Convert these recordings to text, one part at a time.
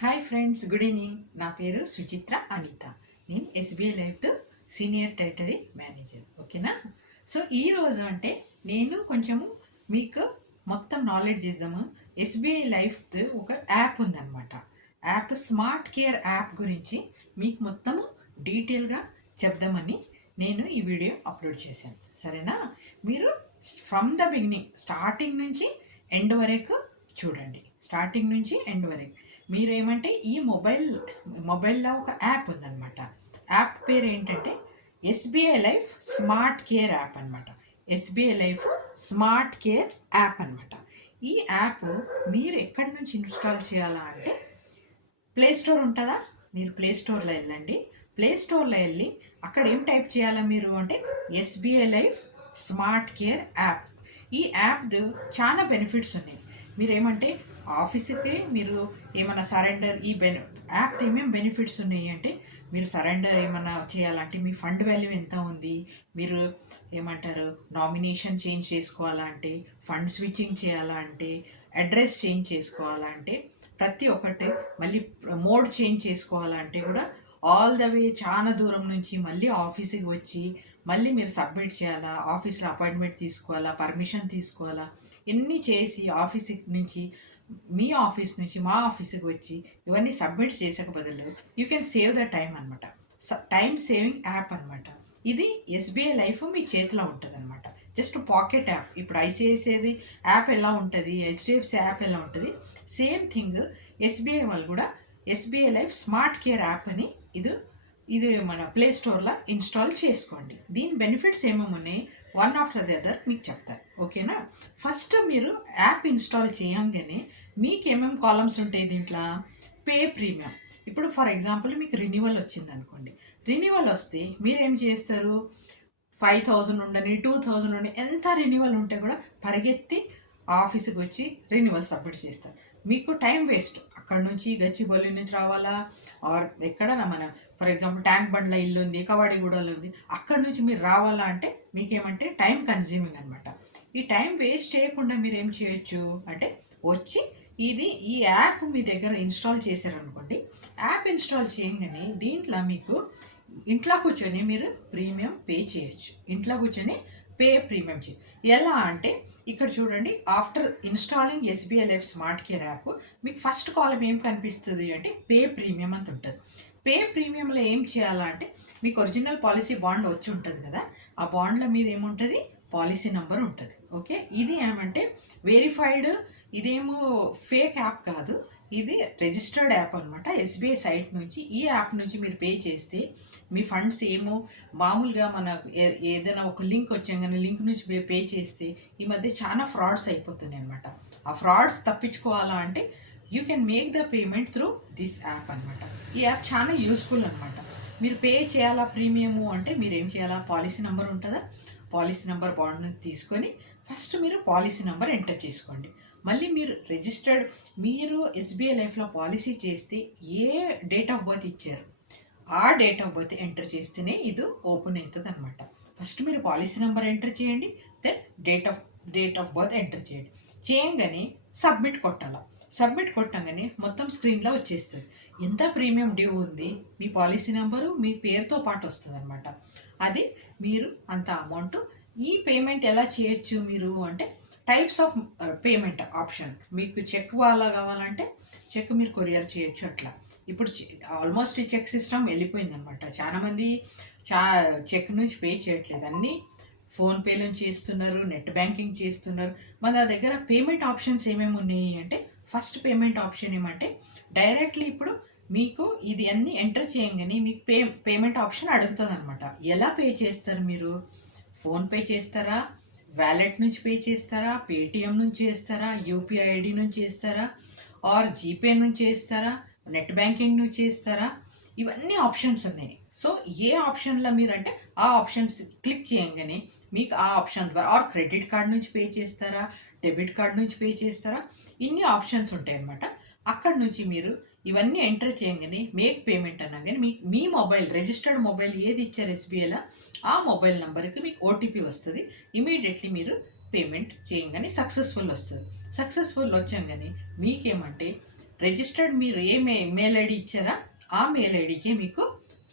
Hi friends, good evening. నా పేరు సుచిత్ర అనిత. నేను SBI life senior territory manager. ఓకేనా? సో ఈరోజు అంటే నేను కొంచెము మీకు మొత్తం నాలెడ్జ్ ఇద్దాము. ఎస్బీఐ లైఫ్ ఒక యాప్ ఉందన్నమాట. యాప్ స్మార్ట్ కేర్ యాప్ గురించి మీకు మొత్తము డీటెయిల్గా చెప్దామని నేను ఈ వీడియో అప్లోడ్ చేశాను. సరేనా? మీరు ఫ్రమ్ ద బిగినింగ్ స్టార్టింగ్ నుంచి ఎండ్ వరకు చూడండి. స్టార్టింగ్ నుంచి ఎండ్ వరకు మీరేమంటే ఈ మొబైల్లో ఒక యాప్ ఉందన్నమాట. యాప్ పేరు ఏంటంటే SBI Life Smart Care app అనమాట. SBI Life Smart Care app అనమాట. ఈ యాప్ మీరు ఎక్కడి నుంచి ఇన్స్టాల్ చేయాలా అంటే ప్లే స్టోర్ ఉంటుందా, మీరు ప్లే స్టోర్లో వెళ్ళండి. ప్లే స్టోర్లో వెళ్ళి అక్కడ ఏం టైప్ చేయాలా మీరు అంటే SBI Life Smart Care app. ఈ యాప్ చాలా బెనిఫిట్స్ ఉన్నాయి. మీరేమంటే ఆఫీస్కి మీరు ఏమైనా సరెండర్ యాప్ ఏమేమి బెనిఫిట్స్ ఉన్నాయి అంటే మీరు సరెండర్ ఏమైనా చేయాలంటే మీ ఫండ్ వాల్యూ ఎంత ఉంది, మీరు ఏమంటారు నామినేషన్ చేంజ్ చేసుకోవాలంటే, ఫండ్ స్విచ్చింగ్ చేయాలంటే, అడ్రస్ చేంజ్ చేసుకోవాలంటే, ప్రతి ఒక్కటి మళ్ళీ మోడ్ చేంజ్ చేసుకోవాలంటే కూడా ఆల్ ద వే చాలా దూరం నుంచి మళ్ళీ ఆఫీస్కి వచ్చి మళ్ళీ మీరు సబ్మిట్ చేయాలా, ఆఫీస్లో అపాయింట్మెంట్ తీసుకోవాలా, పర్మిషన్ తీసుకోవాలా, ఇన్ని చేసి ఆఫీస్ నుంచి మీ ఆఫీస్ నుంచి మా ఆఫీస్కి వచ్చి ఇవన్నీ సబ్మిట్ చేసక బదులు you can save the time అనమాట. టైం సేవింగ్ యాప్ అనమాట. ఇది ఎస్బీఐ లైఫ్ మీ చేతిలో ఉంటుంది అనమాట. Just pocket app. ఇప్పుడు ఐసిఐసిఐది యాప్ ఎలా ఉంటుంది, హెచ్డిఎఫ్సి యాప్ ఎలా ఉంటుంది, సేమ్ థింగ్ ఎస్బీఐ వాళ్ళు కూడా SBI Life Smart Care app అని ఇది మన ప్లే స్టోర్లో ఇన్స్టాల్ చేసుకోండి. దీని బెనిఫిట్స్ ఏమేమి ఉన్నాయి వన్ ఆఫ్టర్ ది అదర్ మీకు చెప్తారు. ఓకేనా? ఫస్ట్ మీరు యాప్ ఇన్స్టాల్ చేయంగానే మీకు ఏమేమి కాలమ్స్ ఉంటాయి దీంట్లో. Pay premium. ఇప్పుడు ఫర్ ఎగ్జాంపుల్ మీకు రిన్యూవల్ వచ్చింది అనుకోండి. రిన్యూవల్ వస్తే మీరేం చేస్తారు, 5000 ఉండని 2000 ఉండని ఎంత రిన్యూవల్ ఉంటే కూడా పరిగెత్తి ఆఫీస్కి వచ్చి రెన్యువల్ సబ్మిట్ చేస్తారు. మీకు టైం వేస్ట్. అక్కడ నుంచి గచ్చిబౌలి నుంచి రావాలా, ఆర్ ఎక్కడ మన ఫర్ ఎగ్జాంపుల్ ట్యాంక్ బండ్ల ఇల్లు ఉంది, కవాడిగూడలో ఉంది, అక్కడ నుంచి మీరు రావాలా అంటే మీకేమంటే టైం కన్జ్యూమింగ్ అనమాట. ఈ టైం వేస్ట్ చేయకుండా మీరు ఏం చేయొచ్చు అంటే వచ్చి ఈ యాప్ మీ దగ్గర ఇన్స్టాల్ చేశారనుకోండి. యాప్ ఇన్స్టాల్ చేయగానే దీంట్లో మీకు ఇంట్లో కూర్చొని మీరు ప్రీమియం పే చేయొచ్చు. ఇంట్లో కూర్చొని ప్రీమియం చేయొచ్చు. ఎలా అంటే ఇక్కడ చూడండి, after installing SBI Life Smart Care app మీకు ఫస్ట్ కాలం ఏం కనిపిస్తుంది అంటే పే ప్రీమియం అంత ఉంటుంది. పే ప్రీమియంలో ఏం చేయాలా అంటే మీకు ఒరిజినల్ పాలసీ బాండ్ వచ్చి ఉంటుంది కదా, ఆ బాండ్ల మీద ఏముంటుంది, పాలసీ నెంబర్ ఉంటుంది. ఓకే, ఇది ఏమంటే వెరిఫైడ్, ఇదేమో ఫేక్ యాప్ కాదు, ఇది రిజిస్టర్డ్ యాప్ అనమాట. ఎస్బీఐ సైట్ నుంచి ఈ యాప్ నుంచి మీరు పే చేస్తే మీ ఫండ్స్ ఏమో మామూలుగా మన ఏదైనా ఒక లింక్ వచ్చాగానే లింక్ నుంచి పే చేస్తే ఈ మధ్య చాలా ఫ్రాడ్స్ అయిపోతున్నాయి అనమాట. ఆ ఫ్రాడ్స్ తప్పించుకోవాలా అంటే you can make the payment through this app అనమాట. ఈ యాప్ చాలా యూస్ఫుల్ అనమాట. మీరు పే చేయాలా ప్రీమియము అంటే మీరు ఏం చేయాలా, పాలసీ నెంబర్ ఉంటుందా, పాలసీ నెంబర్ బాండ్ తీసుకొని ఫస్ట్ మీరు పాలసీ నెంబర్ ఎంటర్ చేసుకోండి. మళ్ళీ మీరు ఎస్బీఐ లైఫ్లో పాలసీ చేస్తే ఏ డేట్ ఆఫ్ బర్త్ ఇచ్చారు ఆ డేట్ ఆఫ్ బర్త్ ఎంటర్ చేస్తేనే ఇది ఓపెన్ అవుతుంది అనమాట. ఫస్ట్ మీరు పాలసీ నెంబర్ ఎంటర్ చేయండి, then date of birth enter చేయండి. చేయగానే సబ్మిట్ కొట్టాలి. సబ్మిట్ కొట్టగానే మొత్తం స్క్రీన్లో వచ్చేస్తుంది ఎంత ప్రీమియం డ్యూ ఉంది, మీ పాలసీ నెంబరు మీ పేరుతో పాటు వస్తుంది అనమాట. అది మీరు అంత అమౌంట్ ఈ పేమెంట్ ఎలా చేయొచ్చు మీరు అంటే టైప్స్ ఆఫ్ పేమెంట్ ఆప్షన్. మీకు చెక్ వాళ్ళ కావాలంటే చెక్ మీరు కొరియర్ చేయొచ్చు. అట్లా ఇప్పుడు ఆల్మోస్ట్ ఈ చెక్ సిస్టమ్ వెళ్ళిపోయిందనమాట. చాలామంది చెక్ నుంచి పే చేయట్లేదు, అన్నీ ఫోన్పే నుంచి చేస్తున్నారు, నెట్ బ్యాంకింగ్ చేస్తున్నారు. మన దగ్గర పేమెంట్ ఆప్షన్స్ ఏమేమి ఉన్నాయి అంటే ఫస్ట్ పేమెంట్ ఆప్షన్ ఏమంటే డైరెక్ట్లీ ఇప్పుడు మీకు ఇది అన్నీ ఎంటర్ చేయగానే మీకు పేమెంట్ ఆప్షన్ అడుగుతుంది అనమాట. ఎలా పే చేస్తారు మీరు, ఫోన్పే చేస్తారా, వ్యాలెట్ నుంచి పే చేస్తారా, పేటిఎం నుంచి చేస్తారా, యూపీఐ ఐడి నుంచి చేస్తారా, ఆర్ జీపే నుంచి చేస్తారా, నెట్ బ్యాంకింగ్ నుంచి చేస్తారా, ఇవన్నీ ఆప్షన్స్ ఉన్నాయి. సో ఏ ఆప్షన్లో మీరు అంటే ఆ ఆప్షన్స్ క్లిక్ చేయగానే మీకు ఆ ఆప్షన్ ద్వారా ఆర్ క్రెడిట్ కార్డ్ నుంచి పే చేస్తారా, డెబిట్ కార్డ్ నుంచి పే చేస్తారా, ఇన్ని ఆప్షన్స్ ఉంటాయి అన్నమాట. అక్కడ నుంచి మీరు ఇవన్నీ ఎంటర్ చేయగానే మేక్ పేమెంట్ అనగానే మీ మొబైల్ రిజిస్టర్డ్ మొబైల్ ఏది ఇచ్చారు ఎస్బీఐలో ఆ మొబైల్ నెంబర్కి మీకు ఓటీపీ వస్తుంది. ఇమీడియట్లీ మీరు పేమెంట్ చేయగానే సక్సెస్ఫుల్ వస్తుంది. సక్సెస్ఫుల్ వచ్చంగానే మీకేమంటే రిజిస్టర్డ్ మీరు ఏ మెయిల్ ఐడి ఇచ్చారా ఆ మెయిల్ ఐడికే మీకు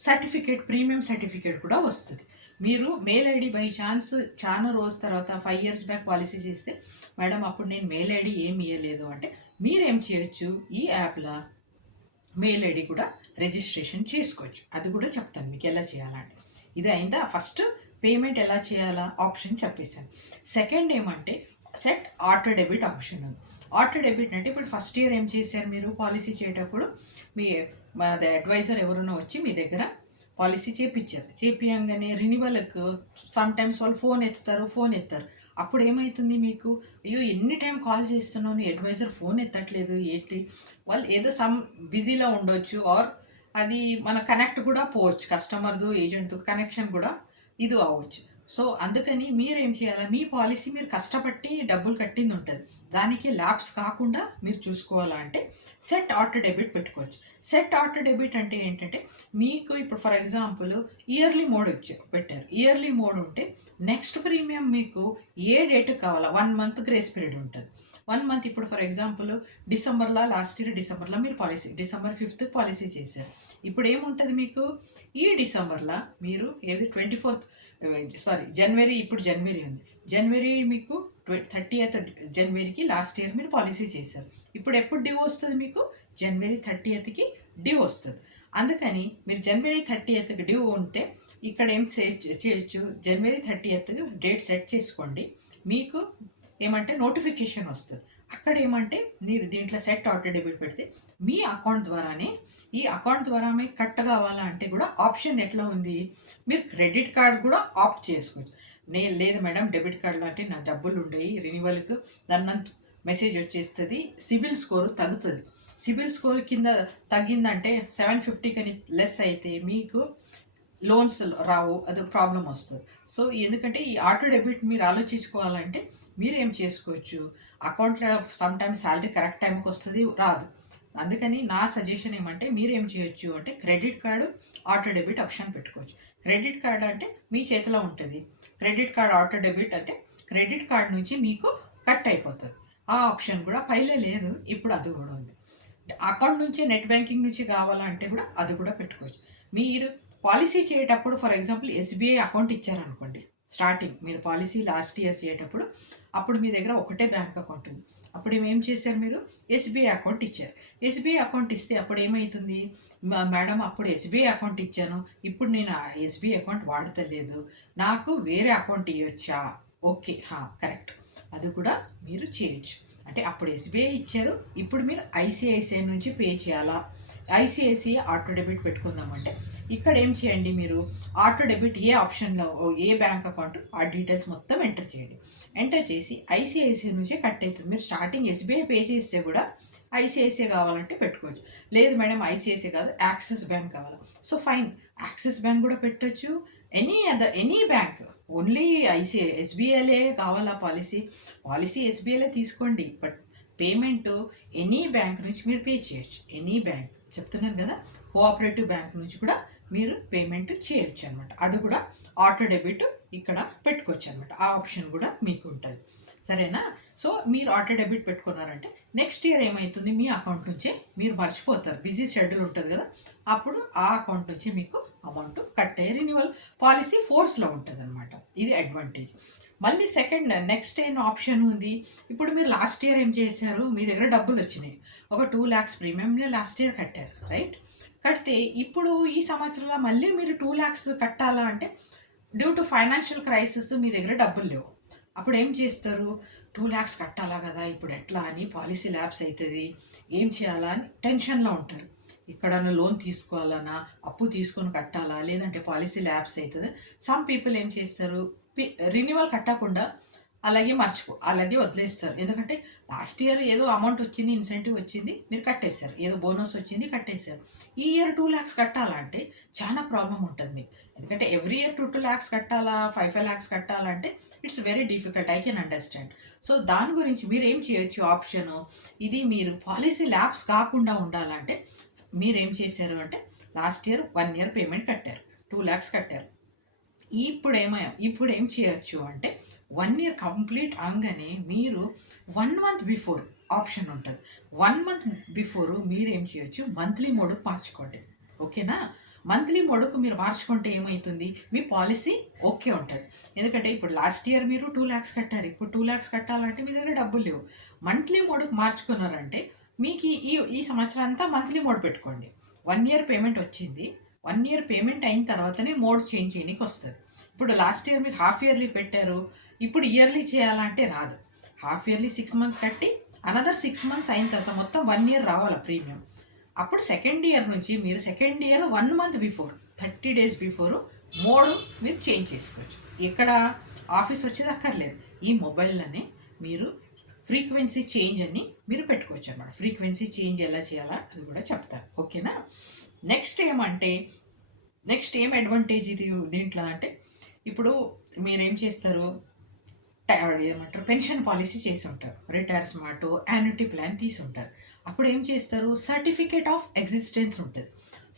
సర్టిఫికేట్, ప్రీమియం సర్టిఫికేట్ కూడా వస్తుంది. మీరు మెయిల్ ఐడి బై ఛాన్స్ చాలా రోజు తర్వాత 5 years బ్యాక్ పాలసీ చేస్తే, మేడం అప్పుడు నేను మెయిల్ ఐడి ఏమి ఇవ్వలేదు అంటే, మీరేం చేయొచ్చు, ఈ యాప్లో మెయిల్ ఐడి కూడా రిజిస్ట్రేషన్ చేసుకోవచ్చు. అది కూడా చెప్తాను మీకు ఎలా చేయాలంటే. ఇది అయిందా? ఫస్ట్ పేమెంట్ ఎలా చేయాలా ఆప్షన్ చెప్పేశాను. సెకండ్ ఏమంటే సెట్ ఆటో డెబిట్ ఆప్షన్ ఉంది. ఆటో డెబిట్ అంటే ఇప్పుడు ఫస్ట్ ఇయర్ ఏం చేశారు, మీరు పాలసీ చేసేటప్పుడు మీ అడ్వైజర్ ఎవరైనా వచ్చి మీ దగ్గర పాలసీ చేపించారు. చేపియంగానే రినివల్కు సమ్ టైమ్స్ వాళ్ళు ఫోన్ ఎత్తారు. అప్పుడు ఏమవుతుంది మీకు, అయ్యో ఎన్ని టైం కాల్ చేస్తున్నాను అడ్వైజర్ ఫోన్ ఎత్తట్లేదు ఏంటి, వాళ్ళు ఏదో సమ్ బిజీలో ఉండొచ్చు, ఆర్ అది మన కనెక్ట్ కూడా పోవచ్చు, కస్టమర్దు ఏజెంట్తో కనెక్షన్ కూడా ఇది అవ్వచ్చు. సో అందుకని మీరేం చేయాలి, మీ పాలసీ మీరు కష్టపట్టి డబ్బులు కట్టింది ఉంటుంది, దానికి ల్యాప్స్ కాకుండా మీరు చూసుకోవాలంటే సెట్ ఆటో డెబిట్ పెట్టుకోవచ్చు. సెట్ ఆటో డెబిట్ అంటే ఏంటంటే, మీకు ఇప్పుడు ఫర్ ఎగ్జాంపుల్ ఇయర్లీ మోడ్ పెట్టారు. ఇయర్లీ మోడ్ ఉంటే నెక్స్ట్ ప్రీమియం మీకు ఏ డేట్ కావాలా, 1 month గ్రేస్ పీరియడ్ ఉంటుంది. 1 month ఇప్పుడు ఫర్ ఎగ్జాంపుల్ లాస్ట్ ఇయర్ డిసెంబర్లో మీరు పాలసీ December 5th పాలసీ చేశారు. ఇప్పుడు ఏముంటుంది మీకు, ఈ డిసెంబర్లో మీరు ఏది 24th జనవరి, ఇప్పుడు జనవరి ఉంది, జనవరి మీకు 30th జనవరికి లాస్ట్ ఇయర్ మీరు పాలసీ చేశారు. ఇప్పుడు ఎప్పుడు డ్యూ వస్తుంది మీకు, జనవరి 30th డ్యూ వస్తుంది. అందుకని మీరు జనవరి 30th డ్యూ ఉంటే ఇక్కడ ఏం చేయొచ్చు, జనవరి 30th డేట్ సెట్ చేసుకోండి. మీకు ఏమంటే నోటిఫికేషన్ వస్తుంది. అక్కడ ఏమంటే మీరు దీంట్లో సెట్ ఆటో డెబిట్ పెడితే మీ అకౌంట్ ద్వారానే, ఈ అకౌంట్ ద్వారా మీకు కట్ కావాలా అంటే కూడా ఆప్షన్ ఎట్లా ఉంది, మీరు క్రెడిట్ కార్డ్ కూడా ఆప్ట్ చేసుకోవచ్చు. నేను లేదు మేడం డెబిట్ కార్డ్ లాంటి నా డబ్బులు ఉండేవి రినివల్కు, దాన్ని మెసేజ్ వచ్చేస్తుంది, సిబిల్ స్కోరు తగ్గుతుంది. సిబిల్ స్కోర్ కింద తగ్గిందంటే 750 కని లెస్ అయితే మీకు లోన్స్ రావు, అది ప్రాబ్లం వస్తుంది. సో ఎందుకంటే ఈ ఆటో డెబిట్ మీరు ఆలోచించుకోవాలంటే మీరేం చేసుకోవచ్చు, అకౌంట్లో సమ్ టైమ్స్ శాలరీ కరెక్ట్ టైంకి వస్తుంది, రాదు. అందుకని నా సజెషన్ ఏమంటే మీరేం చేయొచ్చు అంటే credit card auto debit option పెట్టుకోవచ్చు. క్రెడిట్ కార్డు అంటే మీ చేతిలో ఉంటుంది. క్రెడిట్ కార్డ్ ఆటో డెబిట్ అంటే క్రెడిట్ కార్డ్ నుంచి మీకు కట్ అయిపోతుంది. ఆ ఆప్షన్ కూడా పైలే లేదు, ఇప్పుడు అది కూడా ఉంది. అకౌంట్ నుంచి నెట్ బ్యాంకింగ్ నుంచి కావాలంటే కూడా అది కూడా పెట్టుకోవచ్చు. మీరు పాలసీ చేసేటప్పుడు ఫర్ ఎగ్జాంపుల్ ఎస్బీఐ అకౌంట్ ఇచ్చారనుకోండి, స్టార్టింగ్ మీరు పాలసీ లాస్ట్ ఇయర్ చేసేటప్పుడు అప్పుడు మీ దగ్గర ఒకటే బ్యాంక్ అకౌంట్ ఉంది. అప్పుడు ఏం చేశారు, మీరు ఎస్బీఐ అకౌంట్ ఇచ్చారు. ఎస్బీఐ అకౌంట్ ఇస్తే అప్పుడు ఏమవుతుంది, మేడం అప్పుడు ఎస్బీఐ అకౌంట్ ఇచ్చాను, ఇప్పుడు నేను ఎస్బీఐ అకౌంట్ వాడతలేదు, నాకు వేరే అకౌంట్ ఇవ్వచ్చా, ఓకే కరెక్ట్, అది కూడా మీరు చేయొచ్చు. అంటే అప్పుడు ఎస్బీఐ ఇచ్చారు, ఇప్పుడు మీరు ఐసిఐసిఐ నుంచి పే చేయాలా, ఐసిఐసిఐ ఆటో డెబిట్ పెట్టుకుందామంటే ఇక్కడ ఏం చేయండి, మీరు ఆటో డెబిట్ ఏ ఆప్షన్లో ఏ బ్యాంక్ అకౌంట్ ఆ డీటెయిల్స్ మొత్తం ఎంటర్ చేయండి. ఎంటర్ చేసి ఐసిఐసిఐ నుంచే కట్ అవుతుంది. మీరు స్టార్టింగ్ ఎస్బీఐ పే చేస్తే కూడా ఐసిఐసిఐ కావాలంటే పెట్టుకోవచ్చు. లేదు మేడం ఐసిఐసిఐ కాదు యాక్సిస్ బ్యాంక్ కావాలి, సో ఫైన్ యాక్సిస్ బ్యాంక్ కూడా పెట్టచ్చు. ఎనీ బ్యాంక్, ఓన్లీ ఎస్బీఐలే కావాలా పాలసీ ఎస్బీఐలే తీసుకోండి, బట్ పేమెంట్ ఎనీ బ్యాంక్ నుంచి మీరు పే చేయొచ్చు. ఎనీ బ్యాంక్ చెప్తున్నాను కదా, కోఆపరేటివ్ బ్యాంక్ నుంచి కూడా మీరు పేమెంట్ చేయొచ్చు అనమాట. అది కూడా ఆటో డెబిట్ ఇక్కడ పెట్టుకోవచ్చు అనమాట. ఆ ఆప్షన్ కూడా మీకు ఉంటుంది, సరేనా. సో మీరు ఆటో డెబిట్ పెట్టుకున్నారంటే నెక్స్ట్ ఇయర్ ఏమవుతుంది, మీ అకౌంట్ నుంచే మీరు మర్చిపోతారు, బిజీ షెడ్యూల్ ఉంటుంది కదా, అప్పుడు ఆ అకౌంట్ నుంచి మీకు అమౌంట్ కట్ అయ్యే రిన్యూవల్ పాలసీ ఫోర్స్లో ఉంటుంది అనమాట. ఇది అడ్వాంటేజ్. మళ్ళీ నెక్స్ట్ ఏం ఆప్షన్ ఉంది, ఇప్పుడు మీరు లాస్ట్ ఇయర్ ఏం చేశారు, మీ దగ్గర డబ్బులు వచ్చినాయి, ఒక 2 lakhs ప్రీమియం లాస్ట్ ఇయర్ కట్టారు, రైట్. కడితే ఇప్పుడు ఈ సంవత్సరంలో మళ్ళీ మీరు 2 lakhs కట్టాలా అంటే డ్యూ టు ఫైనాన్షియల్ క్రైసిస్ మీ దగ్గర డబ్బులు లేవు. అప్పుడు ఏం చేస్తారు, 2 lakhs కట్టాలా కదా, ఇప్పుడు ఎట్లా అని పాలసీ ల్యాప్స్ అవుతుంది, ఏం చేయాలా అని టెన్షన్లో ఉంటారు. ఇక్కడన్నా లోన్ తీసుకోవాలన్నా అప్పు తీసుకొని కట్టాలా, లేదంటే పాలసీ ల్యాప్స్ అవుతుంది. సమ్ పీపుల్ ఏం చేస్తారు, రిన్యూవల్ కట్టకుండా అలాగే వదిలేస్తారు. ఎందుకంటే లాస్ట్ ఇయర్ ఏదో అమౌంట్ వచ్చింది, ఇన్సెంటివ్ వచ్చింది, మీరు కట్టేశారు, ఏదో బోనస్ వచ్చింది కట్టేశారు. ఈ ఇయర్ 2 lakhs కట్టాలంటే చాలా ప్రాబ్లం ఉంటుంది మీకు. ఎందుకంటే ఎవ్రీ ఇయర్ 2 lakhs కట్టాలా, 5 lakhs కట్టాలంటే it's very difficult, I can understand. So దాని గురించి మీరు ఏం చేయొచ్చు ఆప్షన్, ఇది మీరు పాలసీ ల్యాప్స్ కాకుండా ఉండాలంటే మీరేం చేశారు అంటే లాస్ట్ ఇయర్ 1 year పేమెంట్ కట్టారు, 2 lakhs కట్టారు. ఇప్పుడు ఏం చేయొచ్చు అంటే 1 year కంప్లీట్ అంగనే మీరు 1 month బిఫోర్ ఆప్షన్ ఉంటుంది. 1 మంత్ బిఫోర్ మీరు ఏం చేయొచ్చు, మంత్లీ మోడ్కి మార్చుకోండి. ఓకేనా? మంత్లీ మోడ్కు మీరు మార్చుకుంటే ఏమవుతుంది, మీ పాలసీ ఓకే ఉంటుంది. ఎందుకంటే ఇప్పుడు లాస్ట్ ఇయర్ మీరు 2 lakhs కట్టారు, ఇప్పుడు 2 lakhs కట్టాలంటే మీ దగ్గర డబ్బులు లేవు. మంత్లీ మోడ్కి మార్చుకున్నారంటే మీకు ఈ ఈ సంవత్సరం అంతా మంత్లీ మోడ్ పెట్టుకోండి. 1 year పేమెంట్ వచ్చింది, 1 year పేమెంట్ అయిన తర్వాతనే మోడ్ చేంజ్ చేయడానికి వస్తుంది. ఇప్పుడు లాస్ట్ ఇయర్ మీరు హాఫ్ ఇయర్లీ పెట్టారు, ఇప్పుడు ఇయర్లీ చేయాలంటే రాదు. హాఫ్ ఇయర్లీ 6 months కట్టి అనదర్ 6 months అయిన తర్వాత మొత్తం 1 year రావాలి ప్రీమియం. అప్పుడు సెకండ్ ఇయర్ నుంచి మీరు second year 1 month before 30 days before mode మీరు చేంజ్ చేసుకోవచ్చు. ఇక్కడ ఆఫీస్ వచ్చేది అక్కర్లేదు, ఈ మొబైల్లోనే మీరు ఫ్రీక్వెన్సీ చేంజ్ అని మీరు పెట్టుకోవచ్చు అన్నమాట. ఫ్రీక్వెన్సీ చేంజ్ ఎలా చేయాలా అది కూడా చెప్తాను. ఓకేనా? నెక్స్ట్ ఏం అడ్వాంటేజ్ ఇది దీంట్లో అంటే, ఇప్పుడు మీరేం చేస్తారు, ఏమంటారు, పెన్షన్ పాలసీ చేసి ఉంటారు, రిటైర్ స్మార్ట్ యాన్యుటీ ప్లాన్ తీసి ఉంటారు. అప్పుడు ఏం చేస్తారు, సర్టిఫికేట్ ఆఫ్ ఎగ్జిస్టెన్స్ ఉంటుంది.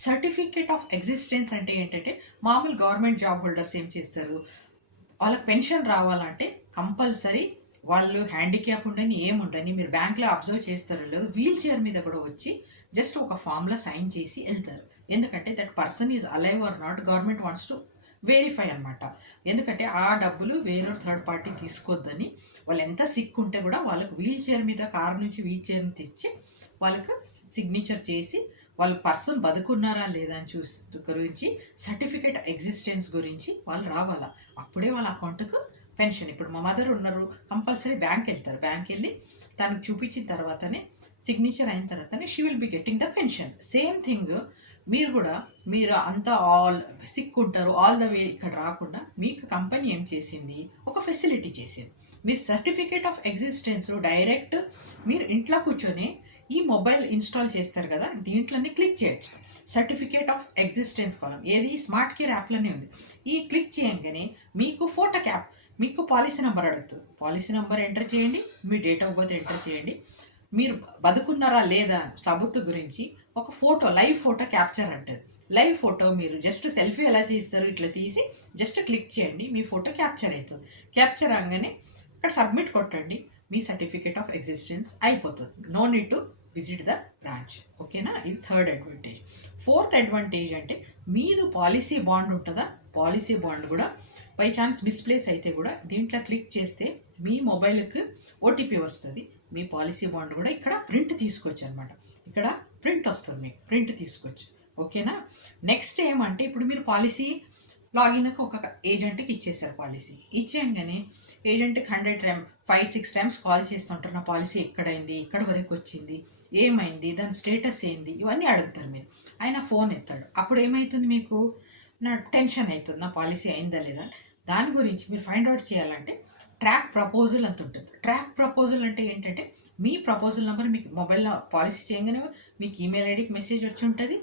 సర్టిఫికేట్ ఆఫ్ ఎగ్జిస్టెన్స్ అంటే ఏంటంటే, మామూలు గవర్నమెంట్ జాబ్ హోల్డర్స్ ఏం చేస్తారు, వాళ్ళకి పెన్షన్ రావాలంటే కంపల్సరీ వాళ్ళు హ్యాండిక్యాప్ ఉండని ఏముండని మీరు బ్యాంక్లో అబ్జర్వ్ చేస్తారో లేదు, వీల్ చైర్ మీద కూడా వచ్చి జస్ట్ ఒక ఫామ్లో సైన్ చేసి వెళ్తారు. ఎందుకంటే that person is alive or not, government wants to verify అనమాట. ఎందుకంటే ఆ డబ్బులు వేరే థర్డ్ పార్టీ తీసుకోవద్దని, వాళ్ళు ఎంత సిక్ ఉంటే కూడా వాళ్ళకి వీల్ చైర్ మీద, కారు నుంచి వీల్ చైర్ని తెచ్చి వాళ్ళకు సిగ్నేచర్ చేసి వాళ్ళ పర్సన్ బతుకున్నారా లేదా అని గురించి, సర్టిఫికేట్ ఎగ్జిస్టెన్స్ గురించి వాళ్ళు రావాలా. అప్పుడే వాళ్ళ అకౌంట్కు పెన్షన్. ఇప్పుడు మా మదర్ ఉన్నారు, కంపల్సరీ బ్యాంక్ వెళ్తారు, బ్యాంక్ వెళ్ళి తనకు చూపించిన తర్వాతనే, సిగ్నేచర్ అయిన తర్వాతనే she will be getting the pension. Same thing మీరు కూడా, మీరు అంతా ఆల్ సిక్ ఉంటారు, ఆల్ ద వే ఇక్కడ రాకుండా మీకు కంపెనీ ఏం చేసింది, ఒక ఫెసిలిటీ చేసింది. మీరు సర్టిఫికేట్ ఆఫ్ ఎగ్జిస్టెన్స్ డైరెక్ట్ మీరు ఇంట్లో కూర్చొని ఈ మొబైల్ ఇన్స్టాల్ చేస్తారు కదా, దీంట్లోనే క్లిక్ చేయొచ్చు. సర్టిఫికేట్ ఆఫ్ ఎగ్జిస్టెన్స్ కాలం ఏది స్మార్ట్ కేర్ యాప్లోనే ఉంది. ఈ క్లిక్ చేయగానే మీకు ఫోటో క్యాప్, మీకు పాలసీ నెంబర్ అడుగుతుంది, పాలసీ నెంబర్ ఎంటర్ చేయండి, మీ డేట్ ఆఫ్ బర్త్ ఎంటర్ చేయండి, మీరు బతుకున్నారా లేదా సబుత్తు గురించి ఒక ఫోటో, లైవ్ ఫోటో క్యాప్చర్ అంటుంది. లైవ్ ఫోటో మీరు జస్ట్ సెల్ఫీ ఎలా చేస్తారు, ఇట్లా తీసి జస్ట్ క్లిక్ చేయండి, మీ ఫోటో క్యాప్చర్ అవుతుంది. క్యాప్చర్ అవగానే అక్కడ సబ్మిట్ కొట్టండి, మీ సర్టిఫికేట్ ఆఫ్ ఎగ్జిస్టెన్స్ అయిపోతుంది. No need to visit the branch. ఓకేనా? ఇది థర్డ్ అడ్వాంటేజ్. ఫోర్త్ అడ్వాంటేజ్ అంటే, మీది పాలసీ బాండ్ ఉంటుందా, పాలసీ బాండ్ కూడా బై ఛాన్స్ మిస్ప్లేస్ అయితే కూడా దీంట్లో క్లిక్ చేస్తే మీ మొబైల్కి ఓటీపీ వస్తుంది, మీ పాలసీ బాండ్ కూడా ఇక్కడ ప్రింట్ తీసుకోవచ్చు అనమాట. ఇక్కడ ప్రింట్ వస్తుంది, మీకు ప్రింట్ తీసుకోవచ్చు. ఓకేనా? నెక్స్ట్ ఏమంటే, ఇప్పుడు మీరు పాలసీ లాగిన్కి ఒక ఏజెంట్కి ఇచ్చేసారు, పాలసీ ఇచ్చేయంగానే ఏజెంట్కి 5-6 times కాల్ చేస్తుంటారు, నా పాలసీ ఎక్కడైంది, ఎక్కడి వరకు వచ్చింది, ఏమైంది, దాని స్టేటస్ ఏంది, ఇవన్నీ అడుగుతారు మీరు. ఆయన ఫోన్ ఎత్తాడు, అప్పుడు ఏమవుతుంది, మీకు నా టెన్షన్ అవుతుంది, నా పాలసీ అయిందా లేదా. దాని గురించి మీరు ఫైండ్ అవుట్ చేయాలంటే ట్రాక్ ప్రపోజల్ అంత ఉంటుంది. ట్రాక్ ప్రపోజల్ అంటే ఏంటంటే, మీ ప్రపోజల్ నెంబర్ మీకు మొబైల్లో పాలసీ చేయగానే మీకు ఈమెయిల్ ఐడికి మెసేజ్ వచ్చి ఉంటుంది,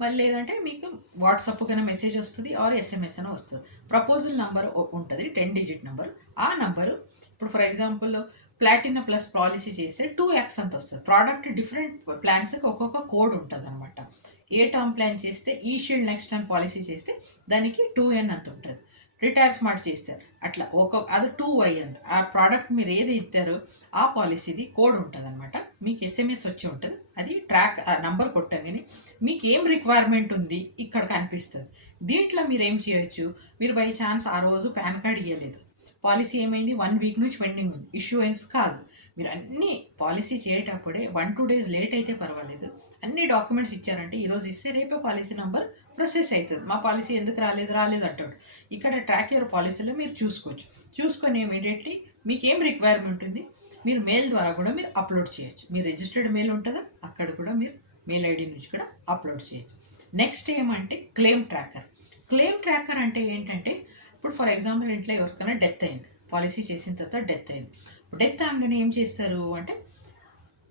మళ్ళీ లేదంటే మీకు వాట్సాప్ కన్నా మెసేజ్ వస్తుంది, ఆర్ ఎస్ఎంఎస్ అయినా వస్తుంది. ప్రపోజల్ నెంబర్ ఉంటుంది 10 digit నెంబర్. ఆ నెంబరు ఇప్పుడు for example Platina plus policy చేస్తే 2x అంత వస్తుంది. ప్రోడక్ట్ డిఫరెంట్ ప్లాన్స్కి ఒక్కొక్క కోడ్ ఉంటుంది అనమాట. ఏ టర్మ్ ప్లాన్ చేస్తే ఈ షీల్డ్ నెక్స్ట్ టైం పాలసీ చేస్తే దానికి 2N అంత ఉంటుంది. రిటైర్ స్మార్ట్ చేస్తారు అట్లా అది 2Y అంత. ఆ ప్రోడక్ట్ మీరు ఏది ఇస్తారో ఆ పాలసీది కోడ్ ఉంటుంది అనమాట, మీకు ఎస్ఎంఎస్ వచ్చి ఉంటుంది. అది ట్రాక్ ఆ నంబర్ కొట్టగానే మీకు ఏం రిక్వైర్మెంట్ ఉంది ఇక్కడ కనిపిస్తుంది. దీంట్లో మీరు ఏం చేయొచ్చు, మీరు బై ఛాన్స్ ఆ రోజు పాన్ కార్డ్ ఇవ్వలేదు, పాలసీ ఏమైంది 1 week నుంచి పెండింగ్ ఉంది, ఇష్యూయన్స్ కాదు, మీరు అన్నీ పాలసీ చేసేటప్పుడే 1-2 days లేట్ అయితే పర్వాలేదు, అన్ని డాక్యుమెంట్స్ ఇచ్చారంటే ఈరోజు ఇస్తే రేపే పాలసీ నెంబర్ ప్రొసెస్ అవుతుంది. మా పాలసీ ఎందుకు రాలేదు అంటాడు. ఇక్కడ ట్రాక్ యువర్ పాలసీలో మీరు చూసుకోవచ్చు. చూసుకొని ఇమీడియట్లీ మీకు ఏం రిక్వైర్మెంట్ ఉంది మీరు మెయిల్ ద్వారా కూడా మీరు అప్లోడ్ చేయొచ్చు. మీ రిజిస్టర్డ్ మెయిల్ ఉంటుందా, అక్కడ కూడా మీరు మెయిల్ ఐడి నుంచి కూడా అప్లోడ్ చేయొచ్చు. నెక్స్ట్ ఏమంటే క్లెయిమ్ ట్రాకర్. క్లెయిమ్ ట్రాకర్ అంటే ఏంటంటే, ఇప్పుడు ఫర్ ఎగ్జాంపుల్ ఇంట్లో ఎవరికైనా డెత్ అయింది, పాలసీ చేసిన తర్వాత డెత్ అయింది. డెత్ అవగానే ఏం చేస్తారు అంటే,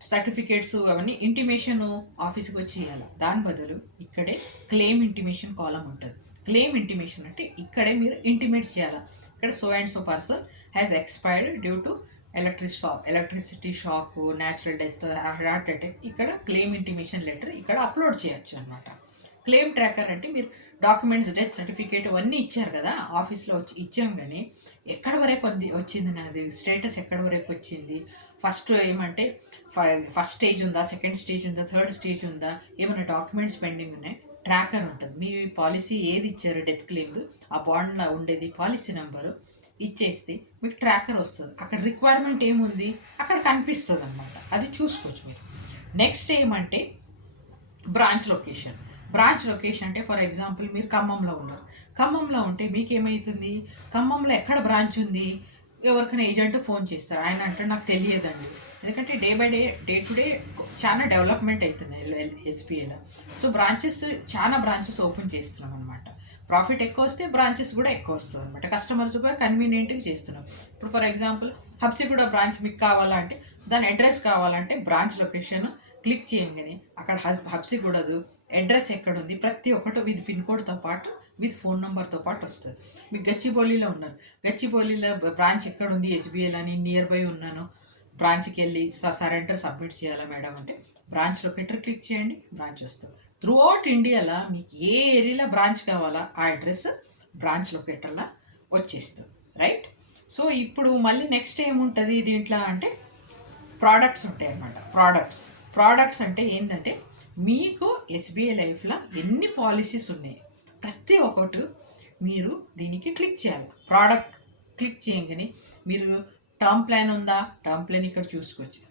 సర్టిఫికేట్స్ అవన్నీ ఇంటిమేషన్ ఆఫీస్కి వచ్చి ఇవ్వాలి. దాని బదులు ఇక్కడే క్లెయిమ్ ఇంటిమేషన్ కాలం ఉంటుంది. క్లెయిమ్ ఇంటిమేషన్ అంటే ఇక్కడే మీరు ఇంటిమేట్ చేయాలి, ఇక్కడ so and so person has expired due to electricity shock, natural death, heart attack, ఇక్కడ క్లెయిమ్ ఇంటిమేషన్ లెటర్ ఇక్కడ అప్లోడ్ చేయొచ్చు అనమాట. క్లెయిమ్ ట్రాకర్ అంటే మీరు డాక్యుమెంట్స్, డెత్ సర్టిఫికేట్ అవన్నీ ఇచ్చారు కదా ఆఫీస్లో వచ్చి ఇచ్చాం, కానీ ఎక్కడి వరకు వచ్చింది నాది స్టేటస్, ఎక్కడి వరకు వచ్చింది, ఫస్ట్ ఏమంటే ఫస్ట్ స్టేజ్ ఉందా, సెకండ్ స్టేజ్ ఉందా, థర్డ్ స్టేజ్ ఉందా, ఏమైనా డాక్యుమెంట్స్ పెండింగ్ ఉన్నాయి, ట్రాకర్ ఉంటుంది. మీ పాలసీ ఏది ఇచ్చారు డెత్ క్లెయిమ్, ఆ బాండ్లో ఉండేది పాలసీ నెంబరు ఇచ్చేస్తే మీకు ట్రాకర్ వస్తుంది. అక్కడ రిక్వైర్మెంట్ ఏముంది అక్కడ కనిపిస్తుంది అనమాట, అది చూసుకోవచ్చు మీరు. నెక్స్ట్ ఏమంటే బ్రాంచ్ లొకేషన్. బ్రాంచ్ లొకేషన్ అంటే ఫర్ ఎగ్జాంపుల్ మీరు ఖమ్మంలో ఉన్నారు. ఖమ్మంలో ఉంటే మీకు ఏమవుతుంది, ఖమ్మంలో ఎక్కడ బ్రాంచ్ ఉంది, ఎవరికైనా ఏజెంట్కి ఫోన్ చేస్తారు. ఆయన అంటే నాకు తెలియదండి, ఎందుకంటే day by day, day to day చాలా డెవలప్మెంట్ అవుతున్నాయి ఎస్బీఐలో. సో బ్రాంచెస్, చాలా బ్రాంచెస్ ఓపెన్ చేస్తున్నాం అనమాట. ప్రాఫిట్ ఎక్కువ వస్తే బ్రాంచెస్ కూడా ఎక్కువ వస్తుంది అనమాట, కస్టమర్స్ కూడా కన్వీనియంట్గా చేస్తున్నాం. ఇప్పుడు ఫర్ ఎగ్జాంపుల్ హబ్సిగూడ బ్రాంచ్ మీకు కావాలంటే, దాని అడ్రస్ కావాలంటే బ్రాంచ్ లొకేషన్ క్లిక్ చేయగానే అక్కడ హబ్సిగూడదు అడ్రస్ ఎక్కడుంది ప్రతి ఒక్కటి విత్ పిన్ కోడ్తో పాటు, విత్ ఫోన్ నెంబర్తో పాటు వస్తుంది. మీకు గచ్చిబౌలిలో ఉన్నారు, గచ్చిబౌలిలో బ్రాంచ్ ఎక్కడుంది ఎస్బీఐలో అని నియర్ బై ఉన్నాను, బ్రాంచ్కి వెళ్ళి సరెండర్ సబ్మిట్ చేయాలా మేడం అంటే బ్రాంచ్ లొకేటర్ క్లిక్ చేయండి, బ్రాంచ్ వస్తుంది. త్రూ అవుట్ ఇండియాలో మీకు ఏ ఏరియాలో బ్రాంచ్ కావాలా ఆ అడ్రస్ బ్రాంచ్ లొకేటర్లో వచ్చేస్తుంది, రైట్. సో ఇప్పుడు మళ్ళీ నెక్స్ట్ ఏముంటుంది దీంట్లో అంటే ప్రోడక్ట్స్ ఉంటాయి అన్నమాట. ప్రోడక్ట్స్ అంటే ఏంటంటే మీకు ఎస్బీఐ లైఫ్లో ఎన్ని పాలసీస్ ఉన్నాయి ప్రతి ఒక్కటి మీరు దీనికి క్లిక్ చేయాలి. ప్రోడక్ట్ క్లిక్ చేయగానే మీరు టర్మ్ ప్లాన్ ఉందా, టర్మ్ ప్లాన్ ఇక్కడ చూసుకోవచ్చు.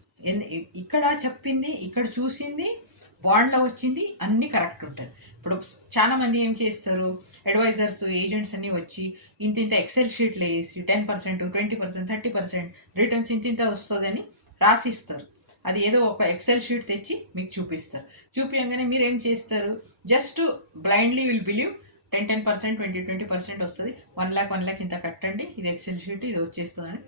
ఇక్కడ చెప్పింది, ఇక్కడ చూసింది, బాండ్లో వచ్చింది అన్నీ కరెక్ట్ ఉంటుంది. ఇప్పుడు చాలామంది ఏం చేస్తారు, అడ్వైజర్స్, ఏజెంట్స్ అన్నీ వచ్చి ఇంత ఎక్సెల్ షీట్లు వేసి 10%, 20%, 30% రిటర్న్స్ ఇంత వస్తుందని రాసిస్తారు. అది ఏదో ఒక ఎక్సెల్ షీట్ తెచ్చి మీకు చూపిస్తారు. చూపించగానే మీరు ఏం చేస్తారు, జస్ట్ బ్లైండ్లీ విల్ బిలీవ్ 10% 20% వస్తుంది, 1 lakh ఇంత కట్టండి, ఇది ఎక్సెల్ షీట్, ఇది వచ్చేస్తుందని.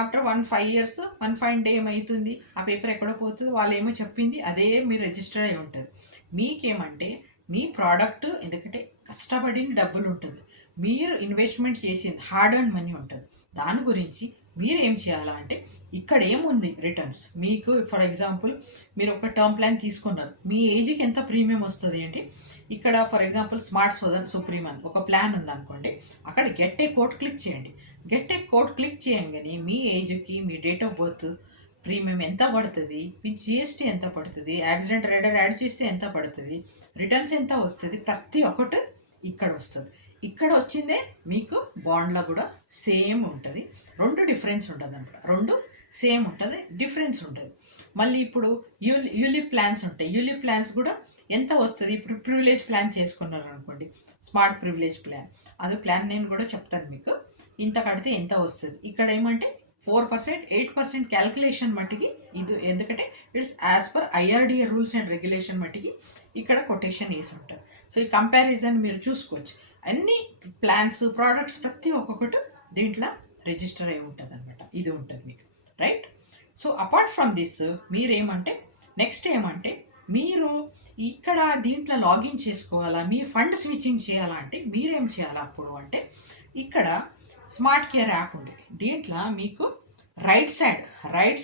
ఆఫ్టర్ 5 years 1 day ఏమవుతుంది, ఆ పేపర్ ఎక్కడో పోతుంది, వాళ్ళు ఏమో చెప్పింది అదే మీరు రిజిస్టర్ అయి ఉంటుంది. మీకేమంటే మీ ప్రోడక్ట్, ఎందుకంటే కష్టపడిన డబ్బులు ఉంటుంది, మీరు ఇన్వెస్ట్మెంట్ చేసింది హార్డ్ అండ్ మనీ ఉంటుంది. దాని గురించి మీరు ఏం చేయాలా అంటే ఇక్కడ ఏముంది రిటర్న్స్ మీకు. ఫర్ ఎగ్జాంపుల్ మీరు ఒక టర్మ్ ప్లాన్ తీసుకున్నారు, మీ ఏజ్కి ఎంత ప్రీమియం వస్తుంది అంటే ఇక్కడ ఫర్ ఎగ్జాంపుల్ స్మార్ట్ సుప్రీం అని ఒక ప్లాన్ ఉందనుకోండి, అక్కడ గెట్ ఏ కోడ్ క్లిక్ చేయండి. గెట్ ఏ కోడ్ క్లిక్ చేయగానే మీ ఏజ్కి, మీ డేట్ ఆఫ్ బర్త్, ప్రీమియం ఎంత పడుతుంది, మీ జిఎస్టీ ఎంత పడుతుంది, యాక్సిడెంట్ రైడర్ యాడ్ చేస్తే ఎంత పడుతుంది, రిటర్న్స్ ఎంత వస్తుంది, ప్రతి ఒక్కటి ఇక్కడ వస్తుంది. ఇక్కడ వచ్చిందే మీకు బాండ్లో కూడా సేమ్ ఉంటుంది. రెండు డిఫరెన్స్ ఉంటుంది అనమాట, రెండు సేమ్ ఉంటుంది, డిఫరెన్స్ ఉంటుంది. మళ్ళీ ఇప్పుడు యూలిప్ ప్లాన్స్ ఉంటాయి, యూలిప్ ప్లాన్స్ కూడా ఎంత వస్తుంది. ఇప్పుడు ప్రివిలేజ్ ప్లాన్ చేసుకున్నారు అనుకోండి, స్మార్ట్ ప్రివిలేజ్ ప్లాన్, అది ప్లాన్ నేను కూడా చెప్తాను మీకు, ఇంత కడితే ఎంత వస్తుంది. ఇక్కడ ఏమంటే 4%, 8% క్యాల్కులేషన్ మట్టికి ఇది, ఎందుకంటే it's as per IRDA rules and regulation మట్టికి ఇక్కడ కొటేషన్ వేసి ఉంటారు. సో ఈ కంపారిజన్ మీరు చూసుకోవచ్చు. అన్ని ప్లాన్స్, ప్రోడక్ట్స్ ప్రతి ఒక్కొక్కటి దీంట్లో రిజిస్టర్ అయి ఉంటుంది అనమాట, ఇది ఉంటుంది మీకు, right. So apart from this మీరేమంటే నెక్స్ట్ ఏమంటే మీరు ఇక్కడ దీంట్లో లాగిన్ చేసుకోవాలా, మీరు ఫండ్ స్విచ్చింగ్ చేయాలా అంటే మీరేం చేయాలా అప్పుడు అంటే ఇక్కడ స్మార్ట్ కేర్ యాప్ ఉంది. దీంట్లో మీకు రైట్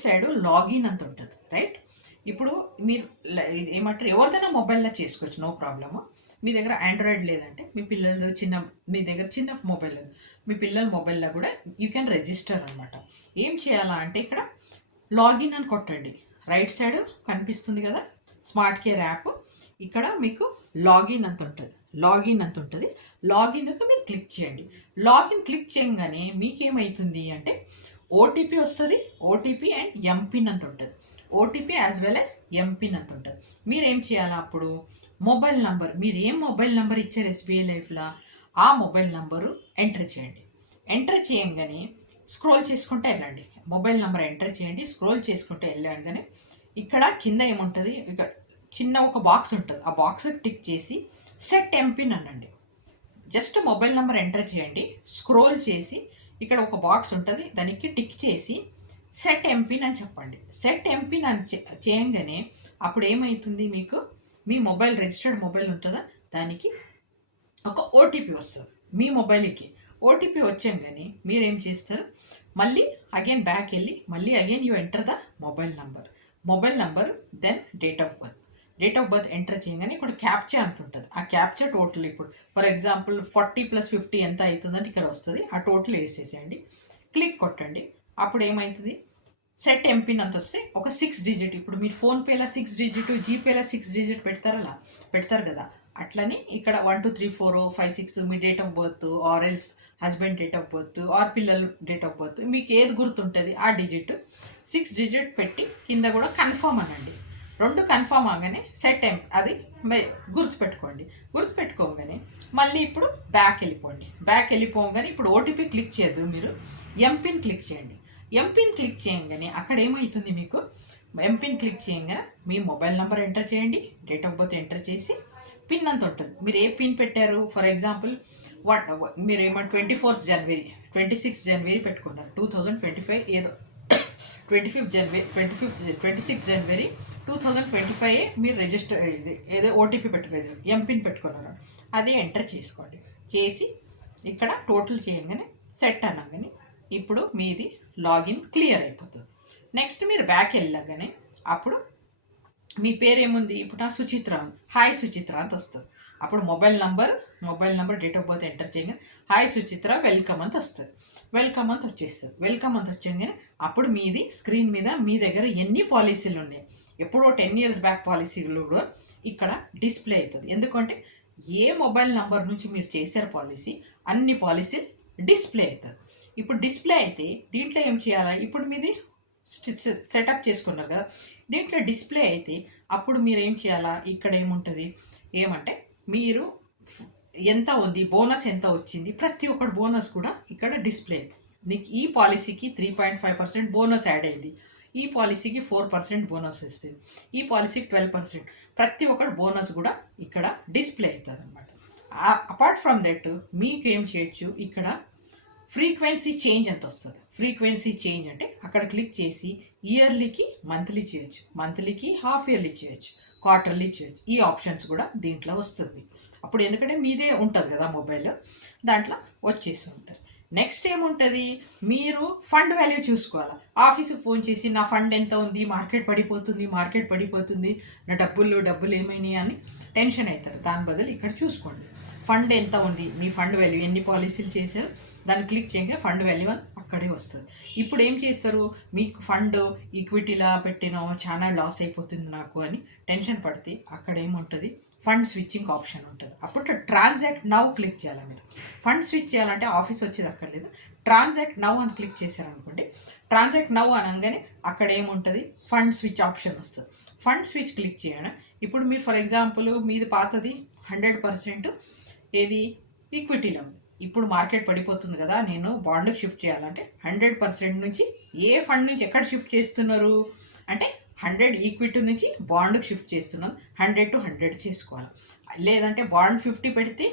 సైడ్ లాగిన్ అంత ఉంటుంది, రైట్. ఇప్పుడు మీరు ఇది ఏమంటారు ఎవరిదైనా మొబైల్లో చేసుకోవచ్చు, నో ప్రాబ్లము. మీ దగ్గర ఆండ్రాయిడ్ లేదంటే మీ పిల్లలతో మీ దగ్గర చిన్న మొబైల్ లేదు, మీ పిల్లల మొబైల్లో కూడా యూ కెన్ రిజిస్టర్ అనమాట. ఏం చేయాలా అంటే ఇక్కడ లాగిన్ అని కొట్టండి, రైట్ సైడ్ కనిపిస్తుంది కదా స్మార్ట్ కేర్ యాప్, ఇక్కడ మీకు లాగిన్ అంత ఉంటుంది. లాగిన్కి మీరు క్లిక్ చేయండి. లాగిన్ క్లిక్ చేయగానే మీకేమవుతుంది అంటే ఓటీపీ వస్తుంది, ఓటీపీ అండ్ ఎంపిన్ అంత ఉంటుంది, OTP as well as MPIN అంత ఉంటుంది. మీరేం చేయాలా అప్పుడు మొబైల్ నంబర్, మీరు ఏం మొబైల్ నెంబర్ ఇచ్చారు ఎస్బీఐ లైఫ్లో ఆ మొబైల్ నంబరు ఎంటర్ చేయండి. ఎంటర్ చేయగానే స్క్రోల్ చేసుకుంటే వెళ్ళండి, మొబైల్ నెంబర్ ఎంటర్ చేయండి, స్క్రోల్ చేసుకుంటే వెళ్ళగానే ఇక్కడ కింద ఏముంటుంది, ఇక్కడ చిన్న ఒక బాక్స్ ఉంటుంది, ఆ బాక్స్ టిక్ చేసి సెట్ ఎంపిన్ అనండి. జస్ట్ మొబైల్ నెంబర్ ఎంటర్ చేయండి, స్క్రోల్ చేసి ఇక్కడ ఒక బాక్స్ ఉంటుంది, దానికి టిక్ చేసి సెట్ ఎంపిన్ అని చెప్పండి. సెట్ ఎంపిన్ అని చేయగానే అప్పుడు ఏమవుతుంది, మీకు మీ మొబైల్ రిజిస్టర్డ్ మొబైల్ ఉంటుందా దానికి ఒక ఓటీపీ వస్తుంది మీ మొబైల్కి. ఓటీపీ వచ్చాగానే మీరేం చేస్తారు, మళ్ళీ అగైన్ బ్యాక్ వెళ్ళి మళ్ళీ again you enter the mobile number then date of birth enter చేయగానే ఇక్కడ క్యాప్చా అంటుంటుంది. ఆ క్యాప్చా టోటల్ ఇప్పుడు ఫర్ ఎగ్జాంపుల్ 40 + 50 ఎంత అవుతుందంటే ఇక్కడ వస్తుంది, ఆ టోటల్ వేసేసేయండి, క్లిక్ కొట్టండి. అప్పుడు ఏమవుతుంది సెట్ ఎంపిన్ అంత వస్తే ఒక 6 డిజిట్, ఇప్పుడు మీరు ఫోన్పేలో 6 డిజిట్, జీపేలో 6 డిజిట్ పెడతారు కదా, అట్లని ఇక్కడ 1 2 3 4 5 6 మీ date of birth or else husband date of birth are పిల్లల డేట్ ఆఫ్ బర్త్ మీకు ఏది గుర్తుంటుంది ఆ డిజిట్ 6 డిజిట్ పెట్టి కింద కూడా కన్ఫర్మ్ అనండి. రెండు కన్ఫర్మ్ అవగానే సెట్ అది గుర్తుపెట్టుకోండి. గుర్తుపెట్టుకోగానే మళ్ళీ ఇప్పుడు బ్యాక్ వెళ్ళిపోగానే ఇప్పుడు ఓటీపీ క్లిక్ చేయద్దు, మీరు ఎంపిన్ క్లిక్ చేయండి. ఎంపిన్ క్లిక్ చేయగానే అక్కడ ఏమవుతుంది, మీకు ఎంపిన్ క్లిక్ చేయగానే మీ మొబైల్ నెంబర్ ఎంటర్ చేయండి, డేట్ ఆఫ్ బర్త్ ఎంటర్ చేసి పిన్ అంత ఉంటుంది. మీరు ఏ పిన్ పెట్టారు, ఫర్ ఎగ్జాంపుల్ మీరు ఏమంటే 24th జనవరి 26th జనవరి పెట్టుకున్నారు 2025, ఏదో 26 జనవరి 2025 మీరు రిజిస్టర్ ఏదో ఓటీపీ పెట్టుకోలేదు, ఎంపిన్ పెట్టుకున్నారు, అదే ఎంటర్ చేసుకోండి. చేసి ఇక్కడ టోటల్ చేయగానే సెట్ అనగానే ఇప్పుడు మీది లాగిన్ క్లియర్ అయిపోతుంది. నెక్స్ట్ మీరు బ్యాక్ వెళ్ళగానే అప్పుడు మీ పేరు ఏముంది, ఇప్పుడు నా సుచిత్ర, హాయ్ సుచిత్ర ಅಂತ వస్తుంది. అప్పుడు mobile number date of birth enter చేయగానే హాయ్ సుచిత్ర వెల్కమ్ అంత వస్తుంది. వెల్కమ్ అంత వచ్చేగానే అప్పుడు మీది స్క్రీన్ మీద మీ దగ్గర ఎన్ని పాలసీలు ఉన్నాయి, ఎప్పుడో 10 years బ్యాక్ పాలసీలు కూడా ఇక్కడ డిస్ప్లే అవుతుంది. ఎందుకంటే ఏ మొబైల్ నంబర్ నుంచి మీరు చేశారు పాలసీ, అన్ని పాలసీలు డిస్ప్లే అవుతుంది. ఇప్పుడు డిస్ప్లే అయితే దీంట్లో ఏం చేయాలా, ఇప్పుడు మీది సెటప్ చేసుకున్నారు కదా, దీంట్లో డిస్ప్లే అయితే అప్పుడు మీరు ఏం చేయాలా, ఇక్కడ ఏముంటుంది ఏమంటే మీరు ఎంత ఉంది, బోనస్ ఎంత వచ్చింది, ప్రతి ఒక్కటి బోనస్ కూడా ఇక్కడ డిస్ప్లే అవుతుంది. నీకు ఈ పాలసీకి 3.5% బోనస్ యాడ్ అయింది, ఈ పాలసీకి 4% బోనస్ వస్తుంది, ఈ పాలసీకి 12%, ప్రతి ఒక్కటి బోనస్ కూడా ఇక్కడ డిస్ప్లే అవుతుంది అనమాట. అపార్ట్ ఫ్రమ్ దట్ మీకు ఏం చేయొచ్చు, ఇక్కడ ఫ్రీక్వెన్సీ చేంజ్ ఎంత వస్తుంది. ఫ్రీక్వెన్సీ చేంజ్ అంటే అక్కడ క్లిక్ చేసి ఇయర్లీకి మంత్లీ చేయొచ్చు, మంత్లీకి హాఫ్ ఇయర్లీ చేయొచ్చు, క్వార్టర్లీ చేయొచ్చు. ఈ ఆప్షన్స్ కూడా దీంట్లో వస్తుంది. అప్పుడు ఎందుకంటే మీదే ఉంటుంది కదా మొబైల్, దాంట్లో వచ్చేసి ఉంటుంది. నెక్స్ట్ ఏముంటుంది, మీరు ఫండ్ వాల్యూ చూసుకోవాలి. ఆఫీస్కి ఫోన్ చేసి నా ఫండ్ ఎంత ఉంది, మార్కెట్ పడిపోతుంది, నా డబ్బులు ఏమైనాయి అని టెన్షన్ అవుతారు. దాని బదులు ఇక్కడ చూసుకోండి ఫండ్ ఎంత ఉంది, మీ ఫండ్ వాల్యూ ఎన్ని పాలసీలు చేశారు, దాన్ని క్లిక్ చేయగా ఫండ్ వాల్యూ అని అక్కడే వస్తుంది. ఇప్పుడు ఏం చేస్తారు, మీకు ఫండ్ ఈక్విటీలా పెట్టినా చాలా లాస్ అయిపోతుంది నాకు అని టెన్షన్ పడితే అక్కడ ఏముంటుంది, ఫండ్ స్విచ్చింగ్ ఆప్షన్ ఉంటుంది. అప్పుడు ట్రాన్సాక్ట్ నౌ క్లిక్ చేయాలి. మీరు ఫండ్ స్విచ్ చేయాలంటే ఆఫీస్ వచ్చేది అక్కర్లేదు, ట్రాన్సాక్ట్ నౌ అని క్లిక్ చేశారనుకోండి. ట్రాన్సాక్ట్ నౌ అనగానే అక్కడ ఏముంటుంది, ఫండ్ స్విచ్ ఆప్షన్ వస్తుంది. ఫండ్ స్విచ్ క్లిక్ చేయడం, ఇప్పుడు మీరు ఫర్ ఎగ్జాంపుల్ మీది పాతది 100% ఏది ఈక్విటీలో ఉంది, ఇప్పుడు మార్కెట్ పడిపోతుంది కదా, నేను బాండ్కి షిఫ్ట్ చేయాలంటే 100% నుంచి ఏ ఫండ్ నుంచి ఎక్కడ షిఫ్ట్ చేస్తున్నారు అంటే 100 ఈక్విటీ నుంచి బాండ్కి షిఫ్ట్ చేస్తున్నాను, 100 to 100 చేసుకోవాలి. లేదంటే బాండ్ 50 పెడితే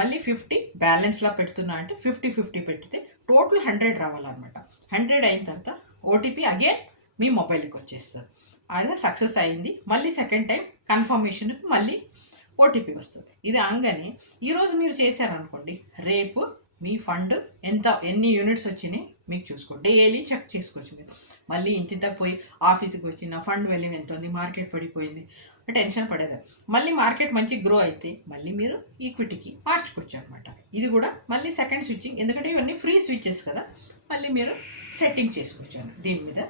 మళ్ళీ 50 బ్యాలెన్స్లా పెడుతున్నా అంటే 50 పెడితే టోటల్ 100 రావాలన్నమాట. 100 అయిన తర్వాత ఓటీపీ అగైన్ మీ మొబైల్కి వచ్చేస్తుంది. అదే సక్సెస్ అయింది. మళ్ళీ సెకండ్ టైం కన్ఫర్మేషన్కి మళ్ళీ ఓటీపీ వస్తుంది. ఇది అనగానే ఈరోజు మీరు చేశారనుకోండి, రేపు మీ ఫండ్ ఎన్ని యూనిట్స్ వచ్చినాయి మీకు చూసుకోండి, డైలీ చెక్ చేసుకోవచ్చు. మీరు మళ్ళీ ఇంతకు పోయి ఆఫీస్కి వచ్చిన ఫండ్ వాల్యూ ఎంత ఉంది, మార్కెట్ పడిపోయింది టెన్షన్ పడేది. మళ్ళీ మార్కెట్ మంచి గ్రో అయితే మళ్ళీ మీరు ఈక్విటీకి మార్చుకోవచ్చు అనమాట. ఇది కూడా మళ్ళీ సెకండ్ స్విచ్చింగ్, ఎందుకంటే ఇవన్నీ ఫ్రీ స్విచ్చెస్ కదా, మళ్ళీ మీరు సెట్టింగ్ చేసుకోవచ్చు. దీని మీద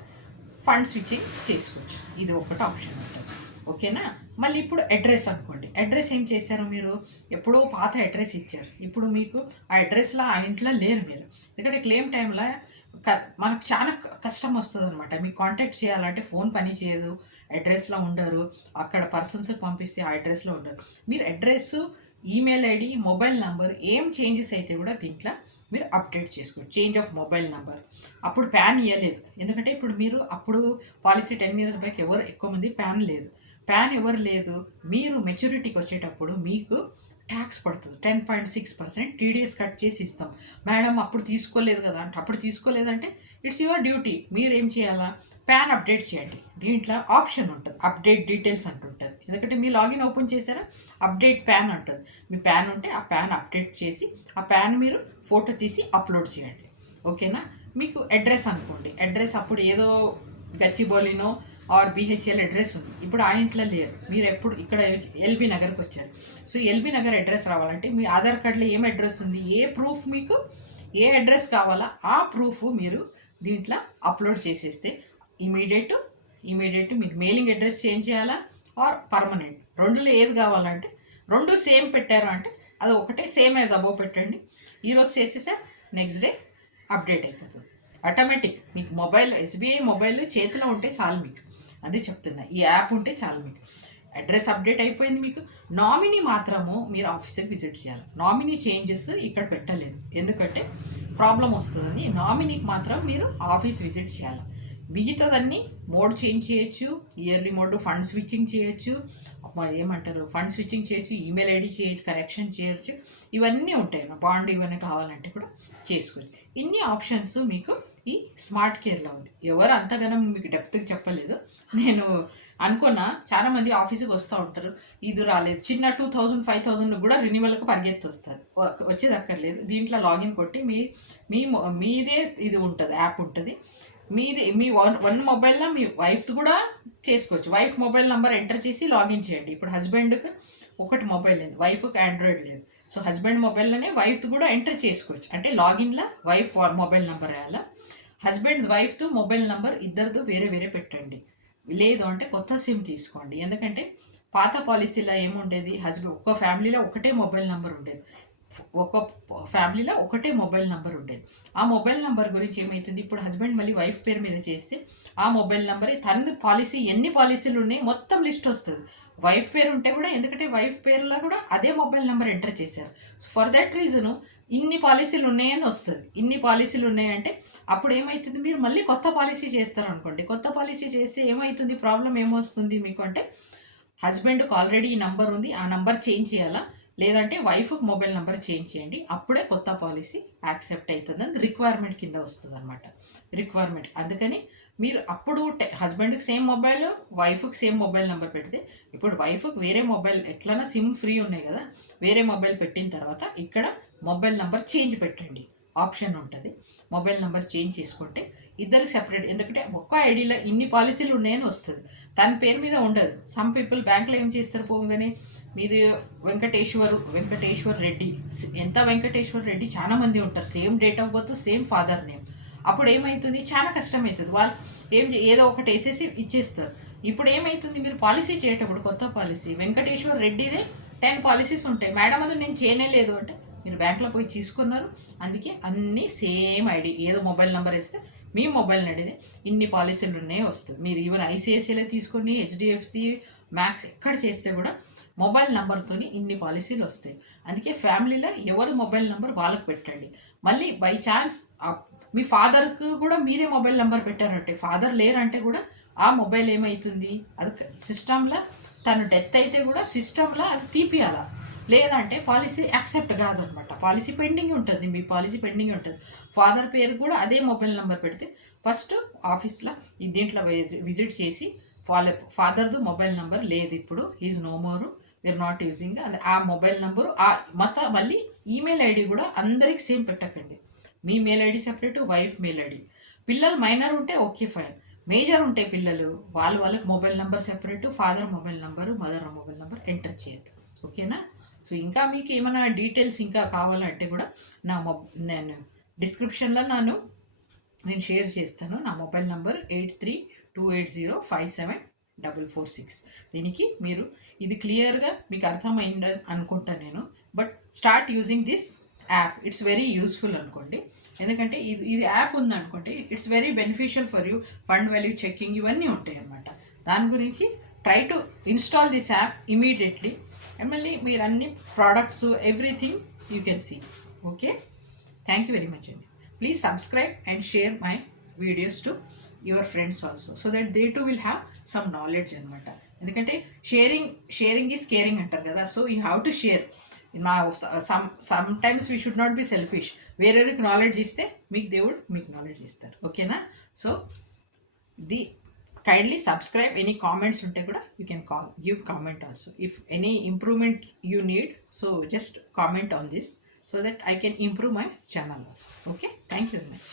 ఫండ్ స్విచ్చింగ్ చేసుకోవచ్చు. ఇది ఒకటి ఆప్షన్ ఉంటుంది. ఓకేనా. మళ్ళీ ఇప్పుడు అడ్రస్ అనుకోండి, అడ్రస్ ఏం చేశారు, మీరు ఎప్పుడో పాత అడ్రస్ ఇచ్చారు, ఇప్పుడు మీకు ఆ అడ్రస్లో ఆ ఇంట్లో లేరు మీరు, ఎందుకంటే క్లెయిమ్ టైంలో మనకు చాలా కష్టం వస్తుంది అనమాట. మీకు కాంటాక్ట్ చేయాలంటే ఫోన్ పని చేయదు, అడ్రస్లో ఉండరు, అక్కడ పర్సన్స్కి పంపిస్తే ఆ అడ్రస్లో ఉండరు. మీరు address, email ID, mobile number ఏం చేంజెస్ అయితే కూడా దీంట్లో మీరు అప్డేట్ చేసుకోవచ్చు. Change of mobile number. అప్పుడు ప్యాన్ ఇవ్వలేదు, ఎందుకంటే ఇప్పుడు మీరు అప్పుడు పాలసీ 10 years బ్యాక్ ఎవరు ఎక్కువ మంది ప్యాన్ లేదు, ప్యాన్ ఎవరు లేదు, మీరు మెచ్యూరిటీకి వచ్చేటప్పుడు మీకు ట్యాక్స్ పడుతుంది 10.6% టీడీఎస్ కట్ చేసి ఇస్తాం. మేడం అప్పుడు తీసుకోలేదు కదా అంటే, అప్పుడు తీసుకోలేదంటే ఇట్స్ యువర్ డ్యూటీ, మీరు ఏం చేయాలా, ప్యాన్ అప్డేట్ చేయండి. దీంట్లో ఆప్షన్ ఉంటుంది, అప్డేట్ డీటెయిల్స్ అంటుంటుంది, ఎందుకంటే మీ లాగిన్ ఓపెన్ చేశారా అప్డేట్ ప్యాన్ అంటుంది. మీ ప్యాన్ ఉంటే ఆ ప్యాన్ అప్డేట్ చేసి ఆ ప్యాన్ మీరు ఫోటో తీసి అప్లోడ్ చేయండి. ఓకేనా. మీకు అడ్రస్ అనుకోండి, అడ్రస్ అప్పుడు ఏదో గచ్చిబౌలినో ఆర్ బిహెచ్ఎల్ అడ్రస్ ఉంది, ఇప్పుడు ఆ ఇంట్లో లేరు, మీరు ఎప్పుడు ఇక్కడ ఎల్బీ నగర్కి వచ్చారు. సో ఎల్బీ నగర్ అడ్రస్ రావాలంటే మీ ఆధార్ కార్డులో ఏం అడ్రస్ ఉంది, ఏ ప్రూఫ్ మీకు ఏ అడ్రస్ కావాలా ఆ ప్రూఫ్ మీరు దీంట్లో అప్లోడ్ చేసేస్తే ఇమీడియట్ మీకు మెయిలింగ్ అడ్రస్ చేంజ్ చేయాలా ఆర్ పర్మనెంట్, రెండులో ఏది కావాలంటే రెండు సేమ్ పెట్టారు అంటే అది ఒకటే సేమ్ యాజ్ అబోవ్ పెట్టండి. ఈరోజు చేసేసా నెక్స్ట్ డే అప్డేట్ అయిపోతుంది ఆటోమేటిక్. మీకు మొబైల్ ఎస్బీఐ మొబైల్ చేతిలో ఉంటే చాలు మీకు, అదే చెప్తున్నా, ఈ యాప్ ఉంటే చాలు మీకు. అడ్రస్ అప్డేట్ అయిపోయింది మీకు. నామినీ మాత్రము మీరు ఆఫీస్కి విజిట్ చేయాలి. నామినీ చేంజెస్ ఇక్కడ పెట్టలేదు ఎందుకంటే ప్రాబ్లం వస్తుందని. నామినీకి మాత్రం మీరు ఆఫీస్ విజిట్ చేయాలి. మిగతాదన్నీ మోడ్ చేంజ్ చేయొచ్చు, ఇయర్లీ మోడ్ ఫండ్ స్విచ్చింగ్ చేయొచ్చు, ఏమంటారు ఫండ్ స్విచ్చింగ్ చేయొచ్చు, ఈమెయిల్ ఐడి చేయొచ్చు, కరెక్షన్ చేయొచ్చు, ఇవన్నీ ఉంటాయి. బాండ్ ఇవన్నీ కావాలంటే కూడా చేసుకోవచ్చు. ఇన్ని ఆప్షన్స్ మీకు ఈ స్మార్ట్ కేర్లో ఉంది. ఎవరు అంతగానో మీకు డెప్త్గా చెప్పలేదు. నేను అనుకున్నా చాలామంది ఆఫీస్కి వస్తూ ఉంటారు, ఇది రాలేదు, చిన్న 2000 5000 కూడా రెన్యువల్కి పరిగెత్తి వస్తారు, వచ్చేది అక్కర్లేదు. దీంట్లో లాగిన్ కొట్టి మీదే ఇది ఉంటుంది, యాప్ ఉంటుంది మీది. మీ వన్ మొబైల్లో మీ వైఫ్ది కూడా చేసుకోవచ్చు. వైఫ్ మొబైల్ నెంబర్ ఎంటర్ చేసి లాగిన్ చేయండి. ఇప్పుడు హస్బెండ్కి ఒకటి మొబైల్ లేదు, వైఫ్కి ఆండ్రాయిడ్ లేదు. సో హస్బెండ్ మొబైల్లోనే వైఫ్ది కూడా ఎంటర్ చేసుకోవచ్చు. అంటే లాగిన్లో వైఫ్ మొబైల్ నెంబర్ వేయాలా, హస్బెండ్ వైఫ్తో మొబైల్ నెంబర్ ఇద్దరితో వేరే వేరే పెట్టండి. లేదు అంటే కొత్త సిమ్ తీసుకోండి. ఎందుకంటే పాత పాలసీలో ఏముండేది, ఒక్క ఫ్యామిలీలో ఒకటే మొబైల్ నెంబర్ ఉండేది, ఒక ఫ్యామిలీలో ఒకటే మొబైల్ నెంబర్ ఉండేది. ఆ మొబైల్ నెంబర్ గురించి ఏమవుతుంది, ఇప్పుడు హస్బెండ్ మళ్ళీ వైఫ్ పేరు మీద చేస్తే ఆ మొబైల్ నెంబరే తన పాలసీ ఎన్ని పాలసీలు ఉన్నాయి మొత్తం లిస్ట్ వస్తుంది. వైఫ్ పేరు ఉంటే కూడా, ఎందుకంటే వైఫ్ పేరులో కూడా అదే మొబైల్ నెంబర్ ఎంటర్ చేశారు. సో ఫర్ దట్ రీజను ఇన్ని పాలసీలు ఉన్నాయని వస్తుంది. ఇన్ని పాలసీలు ఉన్నాయంటే అప్పుడు ఏమవుతుంది, మీరు మళ్ళీ కొత్త పాలసీ చేస్తారు అనుకోండి. కొత్త పాలసీ చేస్తే ఏమవుతుంది, ప్రాబ్లం ఏమొస్తుంది మీకు అంటే, హస్బెండ్కి ఆల్రెడీ ఈ నంబర్ ఉంది, ఆ నంబర్ చేంజ్ చేయాలా, లేదంటే వైఫ్కి మొబైల్ నెంబర్ చేంజ్ చేయండి, అప్పుడే కొత్త పాలసీ యాక్సెప్ట్ అవుతుందని రిక్వైర్మెంట్ కింద వస్తుంది అనమాట. రిక్వైర్మెంట్. అందుకని మీరు అప్పుడు హస్బెండ్కి సేమ్ మొబైల్, వైఫ్కి సేమ్ మొబైల్ నెంబర్ పెడితే, ఇప్పుడు వైఫ్కి వేరే మొబైల్ ఎట్లన్నా సిమ్ ఫ్రీ ఉన్నాయి కదా, వేరే మొబైల్ పెట్టిన తర్వాత ఇక్కడ మొబైల్ నెంబర్ చేంజ్ పెట్టండి ఆప్షన్ ఉంటుంది. మొబైల్ నెంబర్ చేంజ్ చేసుకుంటే ఇద్దరికి సెపరేట్, ఎందుకంటే ఒక్క ఐడిలో ఇన్ని పాలసీలు ఉన్నాయని వస్తుంది, తన పేరు మీద ఉండదు. సమ్ పీపుల్ బ్యాంక్లో ఏం చేస్తారు, పోగానే మీది వెంకటేశ్వర్ రెడ్డి, ఎంత వెంకటేశ్వర్ రెడ్డి చాలా మంది ఉంటారు, same date of birth, same father name. అప్పుడు ఏమవుతుంది, చాలా కష్టమవుతుంది. వాళ్ళు ఏదో ఒకటి వేసేసి ఇచ్చేస్తారు. ఇప్పుడు ఏమవుతుంది, మీరు పాలసీ చేయటప్పుడు కొత్త పాలసీ వెంకటేశ్వర్ రెడ్డిదే 10 పాలసీస్ ఉంటాయి, మేడం అది నేను చేయలేదు అంటే మీరు బ్యాంక్లో పోయి తీసుకున్నారు. అందుకే అన్నీ సేమ్ ఐడి, ఏదో మొబైల్ నెంబర్ వేస్తే మీ మొబైల్ అడిగితే ఇన్ని పాలసీలు ఉన్నాయి వస్తుంది. మీరు ఈవెన్ ఐసిఐసిఐలో తీసుకోండి, హెచ్డిఎఫ్సి, మ్యాక్స్ ఎక్కడ చేస్తే కూడా మొబైల్ నెంబర్తో ఇన్ని పాలసీలు వస్తాయి. అందుకే ఫ్యామిలీలో ఎవరి మొబైల్ నెంబర్ వాళ్ళకి పెట్టండి. మళ్ళీ బై ఛాన్స్ మీ ఫాదర్కి కూడా మీరే మొబైల్ నెంబర్ పెట్టారంటే, ఫాదర్ లేరంటే కూడా ఆ మొబైల్ ఏమవుతుంది, అది సిస్టంలో తను డెత్ అయితే కూడా సిస్టంలో అది తీపియాల, లేదంటే పాలసీ యాక్సెప్ట్ కాదనమాట. పాలసీ పెండింగ్ ఉంటుంది, మీ పాలసీ పెండింగ్ ఉంటుంది. ఫాదర్ పేరు కూడా అదే మొబైల్ నెంబర్ పెడితే ఫస్ట్ ఆఫీస్లో దీంట్లో విజిట్ చేసి ఫాదర్ది మొబైల్ నెంబర్ లేదు, ఇప్పుడు is no more, we are not using, ఆ మొబైల్ నెంబరు మళ్ళీ ఈమెయిల్ ఐడి కూడా అందరికి సేమ్ పెట్టకండి. మీ mail ID separate, wife mail ID. పిల్లలు మైనర్ ఉంటే ఓకే ఫైన్, మేజర్ ఉంటే పిల్లలు వాళ్ళకి mobile number separate, father mobile number, mother mobile number enter చేయొద్దు. ఓకేనా? సో ఇంకా మీకు ఏమైనా డీటెయిల్స్ ఇంకా కావాలంటే కూడా నేను డిస్క్రిప్షన్లో నేను షేర్ చేస్తాను. నా మొబైల్ నెంబర్ 8328057446. దీనికి మీరు ఇది క్లియర్గా మీకు అర్థమైందని అనుకుంటాను నేను. But start using this app, it's very useful అనుకోండి. ఎందుకంటే ఇది యాప్ ఉందనుకోండి, it's very beneficial for you. Fund value checking ఇవన్నీ ఉంటాయి అన్నమాట. దాని గురించి try to install this app immediately, and మళ్ళీ మీరు అన్ని products everything you can see. Okay, thank you very much అండి. Please subscribe and share my videos to your friends also, so that they too will have some knowledge అనమాట. ఎందుకంటే sharing is caring అంటారు కదా. So you have to share. Sometimes we should not be selfish. వేరేకి knowledge ఇస్తే దేవుడు మీకు knowledge ఇస్తారు. ఓకేనా? So kindly subscribe. Any comments unte kuda you can give comment also. If any improvement you need, so just comment on this so that I can improve my channel also. Okay, thank you very much.